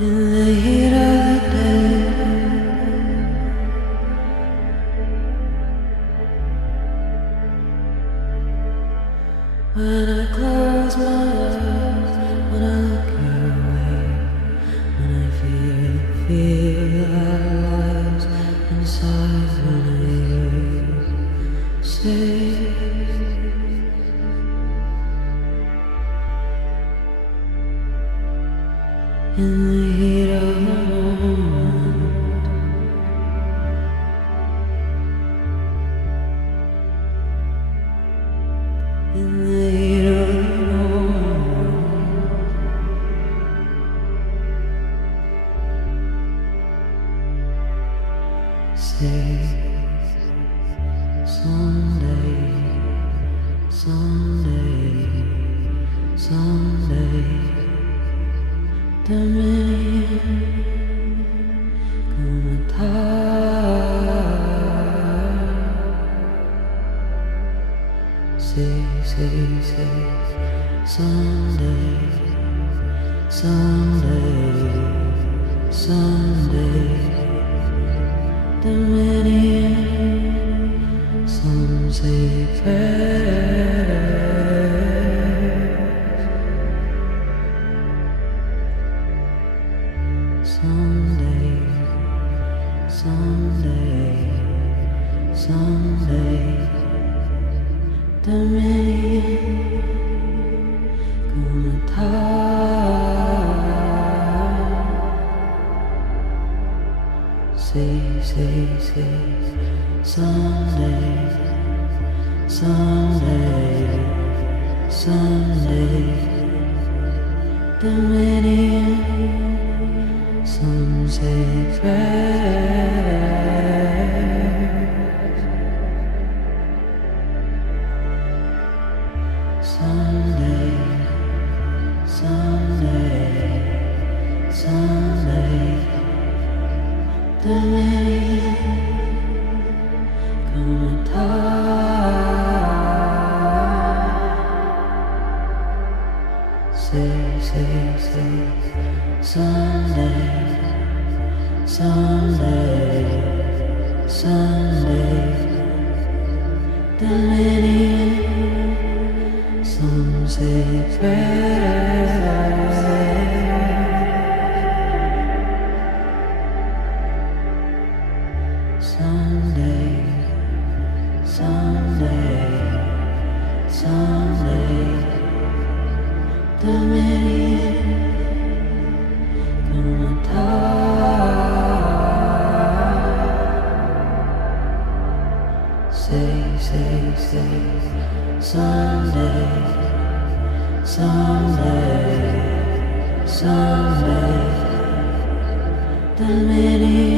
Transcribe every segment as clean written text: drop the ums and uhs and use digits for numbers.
in the heat of the day. When I close my eyes, when I look your way, when I feel our lives inside, when I hear you say, in the heat of the moment, in the heat of the moment, say someday, someday, someday. Dame come say, someday, someday, someday. Dame some say fair. Someday, someday, someday, dame come say, someday, someday, someday, dame some say prayers. Someday, someday, someday, the many come say, someday, someday, someday, the many, some say prayers. Someday, someday, someday, the many come say, someday, someday, someday, the many,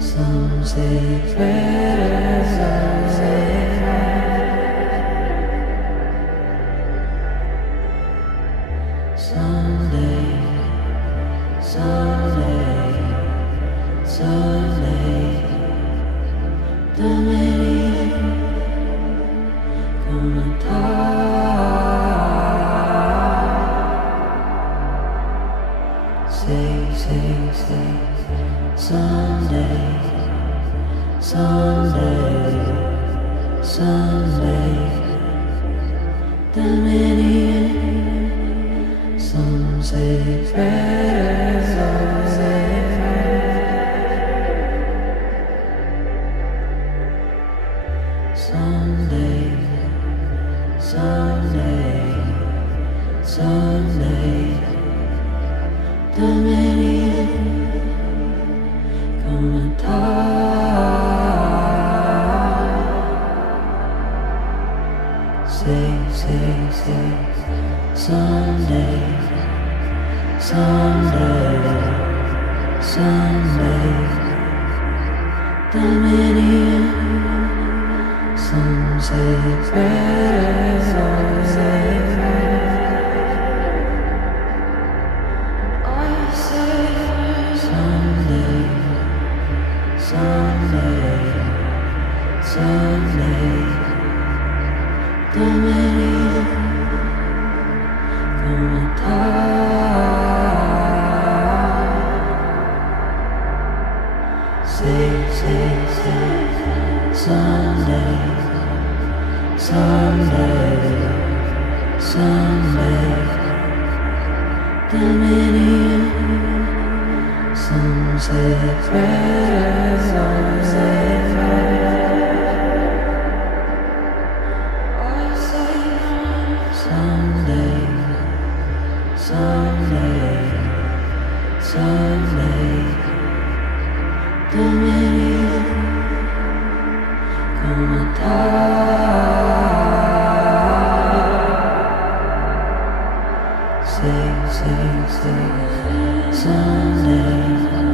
some say prayers. Someday, someday, someday, the many come say, someday, someday, someday, the many, some say prayers. Someday, someday, someday, the many come say, someday, someday, someday, the many, some say prayers. Someday, someday, someday, the many come someday, dominion. Some say prayer, some say someday, someday, someday, dominion. Come on, sing, sing, sing. Someday,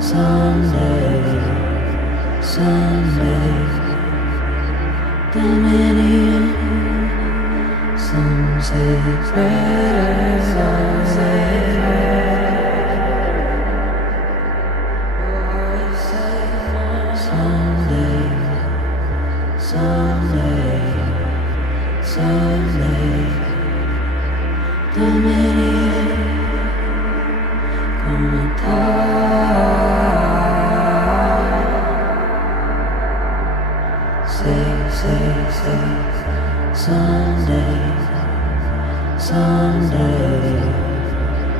someday, someday, dominion. Some say prayer, some say someday, someday, someday, dominion. Come on, sing, sing, sing. Someday, someday,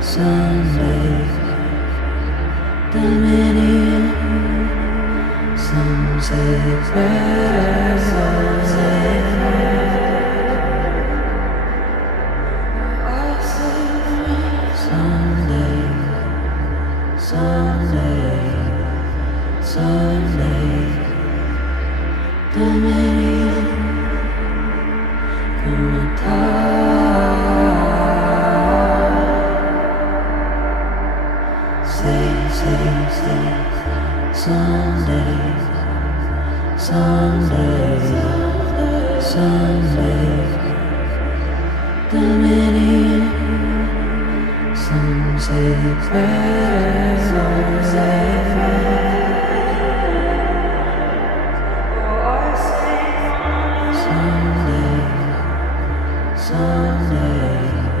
someday, dominion. Some say prayer, some say someday, someday, someday, dominion. Come on, sing, sing, sing. Someday, someday, someday, dominion. Some say prayer, some say someday, someday,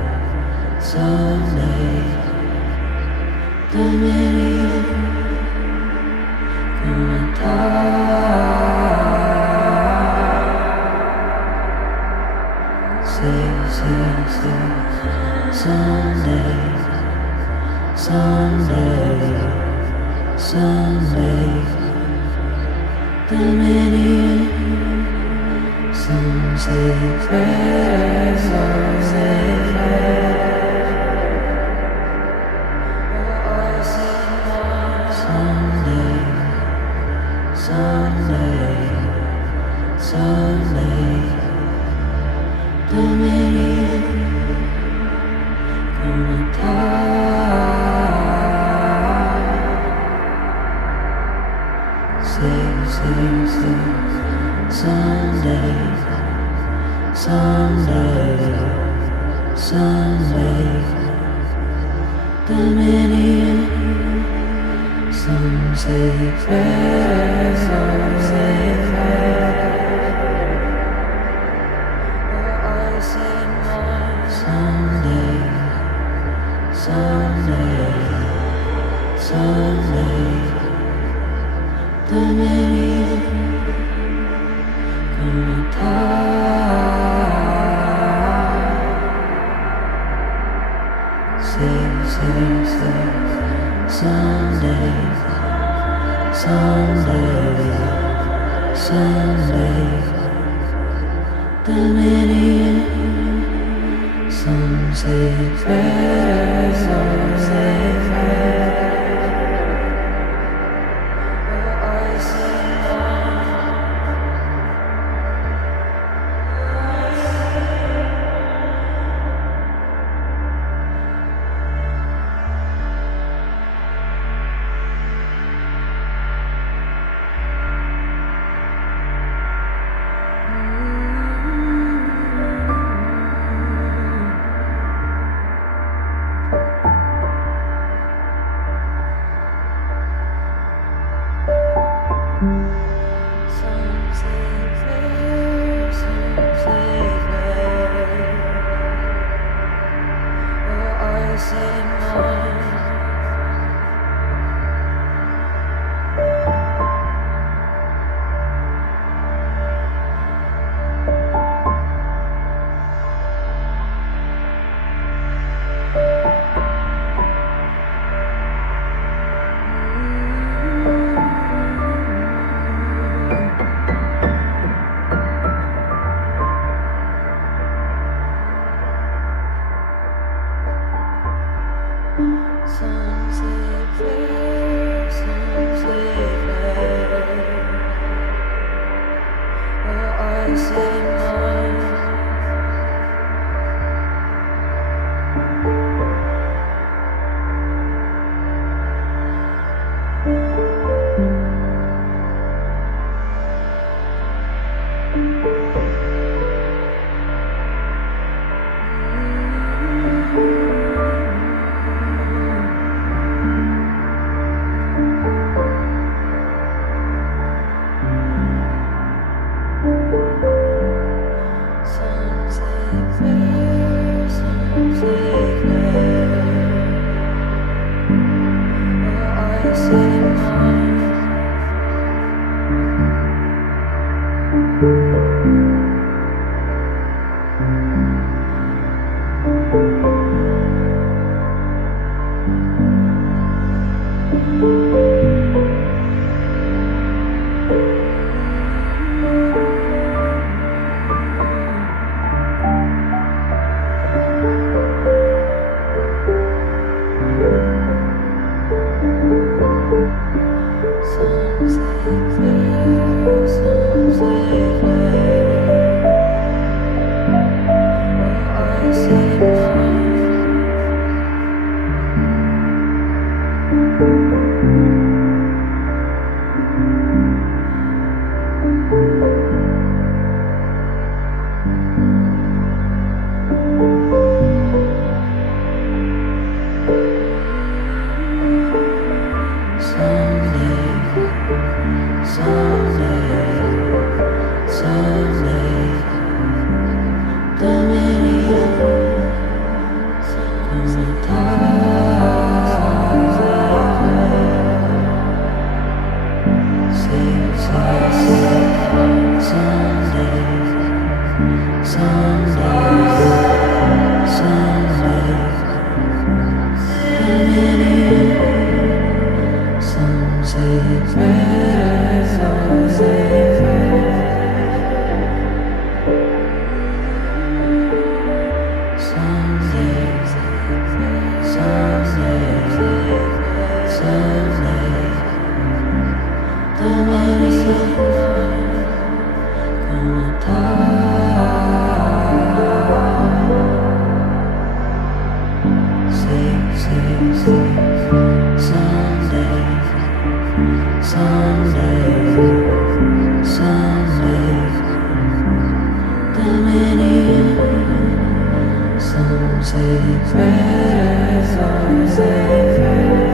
someday, dominion. Come on, sing, sing, sing. Someday, someday, someday, dominion. Some say prayer, some say someday, someday, someday, dominion. Come on, sing, sing, sing. Someday, someday, someday, dominion. Some say prayer, some say someday, someday, someday, dominion. Come on, sing, sing, sing. Someday, someday, someday, dominion. Some say prayer, some say Some say prayers, some say prayers.